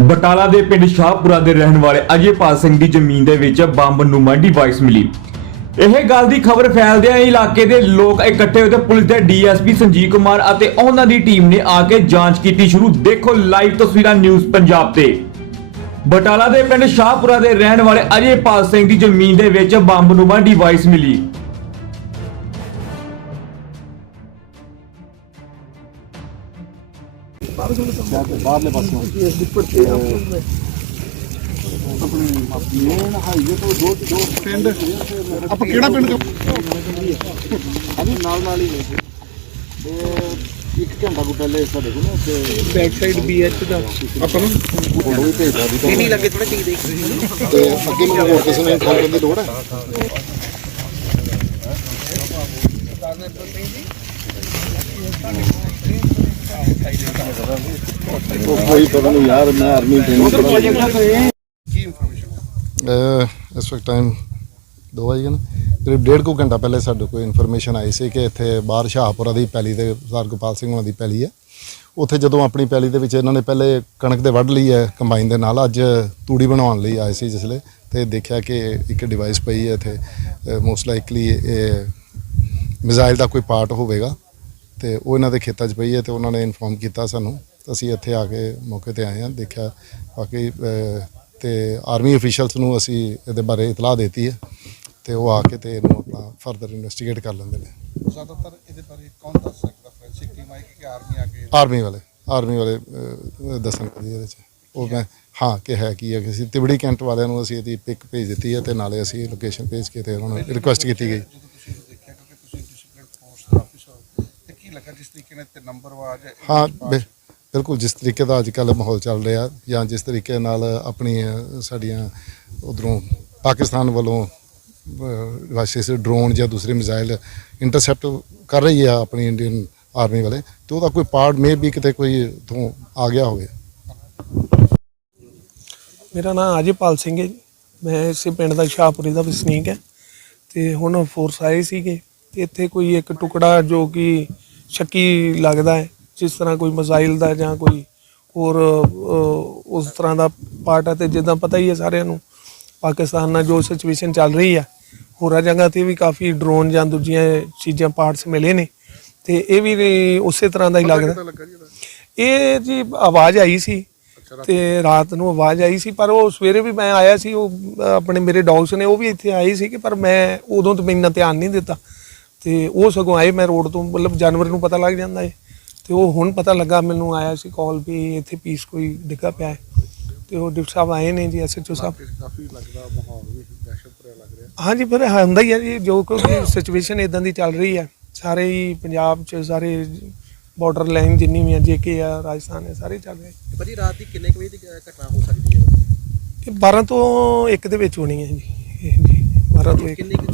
ਬਟਾਲਾ ਦੇ ਪਿੰਡ ਸ਼ਾਹਪੁਰਾ ਦੇ ਰਹਿਣ ਵਾਲੇ ਅਜੇਪਾਲ ਸਿੰਘ ਦੀ ਜ਼ਮੀਨ ਦੇ ਵਿੱਚ ਬੰਬ ਨੁਮਾ ਡਿਵਾਈਸ ਮਿਲੀ। ਇਹ ਗੱਲ ਦੀ ਖਬਰ ਫੈਲਦਿਆਂ ਇਲਾਕੇ ਦੇ ਲੋਕ ਇਕੱਠੇ ਹੋਏ ਤੇ ਪੁਲਿਸ ਦੇ ਡੀਐਸਪੀ ਸੰਜੀਵ ਕੁਮਾਰ ਅਤੇ ਉਹਨਾਂ ਦੀ ਟੀਮ ਨੇ ਆ ਕੇ ਜਾਂਚ ਕੀਤੀ ਸ਼ੁਰੂ। ਦੇਖੋ ਲਾਈਵ ਤਸਵੀਰਾਂ ਨਿਊਜ਼ ਪੰਜਾਬ ਤੇ। ਬਟਾਲਾ ਦੇ ਪਿੰਡ ਸ਼ਾਹਪੁਰਾ ਦੇ ਰਹਿਣ ਵਾਲੇ ਅਜੇਪਾਲ ਸਿੰਘ ਦੀ ਜ਼ਮੀਨ ਦੇ ਵਿੱਚ ਬੰਬ ਨੁਮਾ ਡਿਵਾਈਸ ਮਿਲੀ। ਬਾਹਰਲੇ ਪਾਸੋਂ ਆਪਣੀ ਮੇਨ ਹਾਈਵੇ ਤੋਂ ਦੋ ਦੋ ਪਿੰਡ ਆਪਾਂ ਕਿਹੜਾ ਪਿੰਡ ਅਭੀ ਨਾਲ ਨਾਲ ਹੀ ਨੇ ਤੇ ਇੱਕ ਘੰਟਾ ਕੋ ਪਹਿਲੇ ਸਾਡੇ ਕੋਲ ਨਾ ਤੇ ਬੈਕ ਸਾਈਡ ਬੀਐਚ ਦਾ ਆਪਾਂ ਨੂੰ ਫੋਟੋ ਵੀ ਭੇਜਦਾ ਦੀ ਨਹੀਂ ਨਹੀਂ ਲੱਗੇ ਥੋੜਾ ਚੀਜ਼ ਦੇਖ ਤੇ ਅੱਗੇ ਮੈਨੂੰ ਹੋਰ ਕਿਸੇ ਨੇ ਫੋਨ ਕਰਨ ਦੀ ਲੋੜ ਹੈ ਉਹ ਕੋਈ ਪਤਾ ਨਹੀਂ ਯਾਰ ਮੈਂ ਆਰਮੀ ਟ੍ਰੇਨਿੰਗ ਇਸ ਵਕਤ ਟਾਈਮ ਦੋ ਵਜੇ ਨਾ। ਕਰੀਬ ਡੇਢ ਕੁ ਘੰਟਾ ਪਹਿਲੇ ਸਾਡੇ ਕੋਲ ਇਨਫੋਰਮੇਸ਼ਨ ਆਈ ਸੀ ਕਿ ਇੱਥੇ ਬਾਹਰ ਸ਼ਾਹਪੁਰਾ ਦੀ ਪੈਲੀ ਦੇ ਸਰਦਾਰ ਗੋਪਾਲ ਸਿੰਘ ਉਹਨਾਂ ਦੀ ਪੈਲੀ ਹੈ। ਉੱਥੇ ਜਦੋਂ ਆਪਣੀ ਪੈਲੀ ਦੇ ਵਿੱਚ ਇਹਨਾਂ ਨੇ ਪਹਿਲੇ ਕਣਕ ਦੇ ਵੱਢ ਲਈ ਹੈ ਕੰਬਾਈਨ ਦੇ ਨਾਲ, ਅੱਜ ਤੂੜੀ ਬਣਾਉਣ ਲਈ ਆਏ ਸੀ ਜਿਸਲੇ ਤੇ ਦੇਖਿਆ ਕਿ ਇੱਕ ਡਿਵਾਈਸ ਪਈ ਹੈ ਇੱਥੇ। ਮੋਸਟ ਲਾਈਕਲੀ ਇਹ ਮਿਜ਼ਾਈਲ ਦਾ ਕੋਈ ਪਾਰਟ ਹੋਵੇਗਾ। ਤੇ ਉਹ ਇਹਨਾਂ ਦੇ ਖੇਤਾਂ 'ਚ ਪਈ ਹੈ ਤੇ ਉਹਨਾਂ ਨੇ ਇਨਫੋਰਮ ਕੀਤਾ ਸਾਨੂੰ। ਤਾਂ ਅਸੀਂ ਇੱਥੇ ਆ ਕੇ ਮੌਕੇ ਤੇ ਆਏ ਹਾਂ ਦੇਖਿਆ ਬਾਕੀ ਤੇ ਆਰਮੀ ਅਫੀਸ਼ੀਅਲਸ ਨੂੰ ਅਸੀਂ ਇਹਦੇ ਬਾਰੇ ਇਤਲਾਹ ਦਿੱਤੀ ਹੈ ਤੇ ਉਹ ਆ ਕੇ ਤੇ ਇਹਨੂੰ ਆਪਣਾ ਫਰਦਰ ਇਨਵੈਸਟੀਗੇਟ ਕਰ ਲੈਂਦੇ ਨੇ। ਜ਼ਿਆਦਾਤਰ ਇਹਦੇ ਬਾਰੇ ਕੌਣ ਦੱਸ ਸਕਦਾ? ਫੋਰੈਂਸਿਕ ਟੀਮ ਆਈ ਕਿ ਆਰਮੀ ਆ ਕੇ ਆਰਮੀ ਵਾਲੇ ਆਰਮੀ ਵਾਲੇ ਦੱਸਣਗੇ ਇਹਦੇ 'ਚ। ਉਹ ਮੈਂ ਹਾਂ ਕਿ ਹੈ ਕੀ ਹੈ ਕਿ ਅਸੀਂ ਤਿਬੜੀ ਕੈਂਟ ਵਾਲਿਆਂ ਨੂੰ ਅਸੀਂ ਇਹਦੀ ਪਿਕ ਭੇਜ ਦਿੱਤੀ ਹੈ ਤੇ ਨਾਲੇ ਅਸੀਂ ਲੋਕੇਸ਼ਨ ਭੇਜ ਕੇ ਤੇ ਉਹਨਾਂ ਨੂੰ ਰਿਕੁਐਸਟ ਕੀਤੀ ਗਈ ਜਦੋਂ ਤੁਸੀਂ ਦੇਖਿਆ ਕਿਉਂਕਿ ਤੁਸੀਂ ਡਿਸਪਲਿਨ ਫੋਰਸ ਦਾ ਆਫੀਸਰ ਹੋ ਤੇ ਕੀ ਲੱਗਾ ਜਿਸ ਤਰੀਕੇ ਨਾਲ ਤੇ ਨੰਬਰ ਵਾਜ ਹਾਂ ਬਿ- ਬਿਲਕੁਲ ਜਿਸ ਤਰੀਕੇ ਦਾ ਅੱਜ ਕੱਲ੍ਹ ਮਾਹੌਲ ਚੱਲ ਰਿਹਾ ਜਾਂ ਜਿਸ ਤਰੀਕੇ ਨਾਲ ਆਪਣੀ ਅ, ਸਾਡੀਆਂ ਉਧਰੋਂ ਪਾਕਿਸਤਾਨ ਵੱਲੋਂ ਵਾਸ਼ਿਸ ਡਰੋਨ ਜਾਂ ਦੂਸਰੇ ਮਿਜ਼ਾਈਲ ਇੰਟਰਸੈਪਟ ਕਰ ਰਹੀ ਆ ਆਪਣੀ ਇੰਡੀਅਨ ਆਰਮੀ ਵਾਲੇ ਤੇ ਉਹਦਾ ਕੋਈ ਪਾਰਟ ਮੇ ਵੀ ਕਿਤੇ ਕੋਈ ਤੋਂ ਆ ਗਿਆ ਹੋਵੇ। ਮੇਰਾ ਨਾਮ ਅਜੇਪਾਲ ਸਿੰਘ ਹੈ ਜੀ। ਮੈਂ ਇਸੇ ਪਿੰਡ ਦਾ ਸ਼ਾਹਪੁਰੀ ਦਾ ਵਸਨੀਕ ਹੈ। ਤੇ ਹੁਣ ਫੋਰਸ ਆਏ ਸੀਗੇ ਤੇ ਇੱਥੇ ਕੋਈ ਇੱਕ ਟੁਕੜਾ ਜੋ ਕਿ ਸ਼ੱਕੀ ਲੱਗਦਾ ਹੈ ਜਿਸ ਤਰ੍ਹਾਂ ਕੋਈ ਮਿਜ਼ਾਈਲ ਦਾ ਜਾਂ ਕੋਈ ਹੋਰ ਉਸ ਤਰ੍ਹਾਂ ਦਾ ਪਾਰਟ ਹੈ ਤੇ ਜਿੱਦਾਂ ਪਤਾ ਹੀ ਹੈ ਸਾਰਿਆਂ ਨੂੰ ਪਾਕਿਸਤਾਨ ਨਾਲ ਜੋ ਸਿਚੁਏਸ਼ਨ ਚੱਲ ਰਹੀ ਹੈ ਹੋਰਾਂ ਜਗ੍ਹਾ ਤੇ ਵੀ ਕਾਫੀ ਡਰੋਨ ਜਾਂ ਦੂਜੀਆਂ ਚੀਜ਼ਾਂ ਪਾਰਟਸ ਮਿਲੇ ਨੇ ਤੇ ਇਹ ਵੀ ਉਸੇ ਤਰ੍ਹਾਂ ਦਾ ਹੀ ਲੱਗਦਾ। ਇਹ ਜੀ ਆਵਾਜ਼ ਆਈ ਸੀ ਤੇ ਰਾਤ ਨੂੰ ਆਵਾਜ਼ ਆਈ ਸੀ ਪਰ ਉਹ ਸਵੇਰੇ ਵੀ ਮੈਂ ਆਇਆ ਸੀ ਉਹ ਆਪਣੇ ਮੇਰੇ ਡੌਗਸ ਨੇ ਉਹ ਵੀ ਇੱਥੇ ਆਏ ਸੀ ਕਿ ਪਰ ਮੈਂ ਉਦੋਂ ਤਾਂ ਮੈਂ ਇੰਨਾ ਧਿਆਨ ਨਹੀਂ ਦਿੱਤਾ। ਤੇ ਉਹ ਸਗੋਂ ਆਏ ਮੈਂ ਰੋਡ ਤੋਂ ਮਤਲਬ ਜਾਨਵਰ ਨੂੰ ਪਤਾ ਲੱਗ ਜਾਂਦਾ ਹੈ ਤੇ ਉਹ ਹੁਣ ਪਤਾ ਲੱਗਾ ਮੈਨੂੰ ਆਇਆ ਸੀ ਕਾਲ ਵੀ ਇੱਥੇ ਪੀਸ ਕੋਈ ਡਿੱਗਾ ਪਿਆ ਹੈ ਤੇ ਉਹ ਡਿਪਟੀ ਸਾਹਿਬ ਆਏ ਨੇ ਜੀ ਐਸਐਚਓ ਸਾਹਿਬ। ਕਾਫੀ ਲੱਗਦਾ ਮਾਹੌਲ ਵੀ ਦਹਿਸ਼ਤ ਭਰਿਆ ਲੱਗ ਰਿਹਾ। ਹਾਂਜੀ ਫਿਰ ਹੁੰਦਾ ਹੀ ਹੈ ਜੀ ਜੋ ਕਿਉਂਕਿ ਸਿਚੁਏਸ਼ਨ ਇਦਾਂ ਦੀ ਚੱਲ ਰਹੀ ਹੈ ਸਾਰੇ ਹੀ ਪੰਜਾਬ 'ਚ ਸਾਰੇ ਬਾਰਡਰ ਲਾਈਨ ਜਿੰਨੀ ਵੀ ਹੈ ਜੇਕੇ ਆ ਰਾਜਸਥਾਨ ਹੈ ਸਾਰੇ ਚੱਲ ਰਹੇ। ਭਾਜੀ ਰਾਤ ਦੀ ਕਿੰਨੇ ਕੁ ਵਜੇ ਦੀ ਘਟਨਾ ਹੋ ਸਕਦੀ ਹੈ? ਇਹ 12 ਤੋਂ 1 ਦੇ ਵਿੱਚ ਹੋਣੀ ਹੈ ਜੀ ਇਹ ਜੀ 12 ਤੋਂ 1 ਕਿੰਨੀ ਕੁ ਖੇਤੀ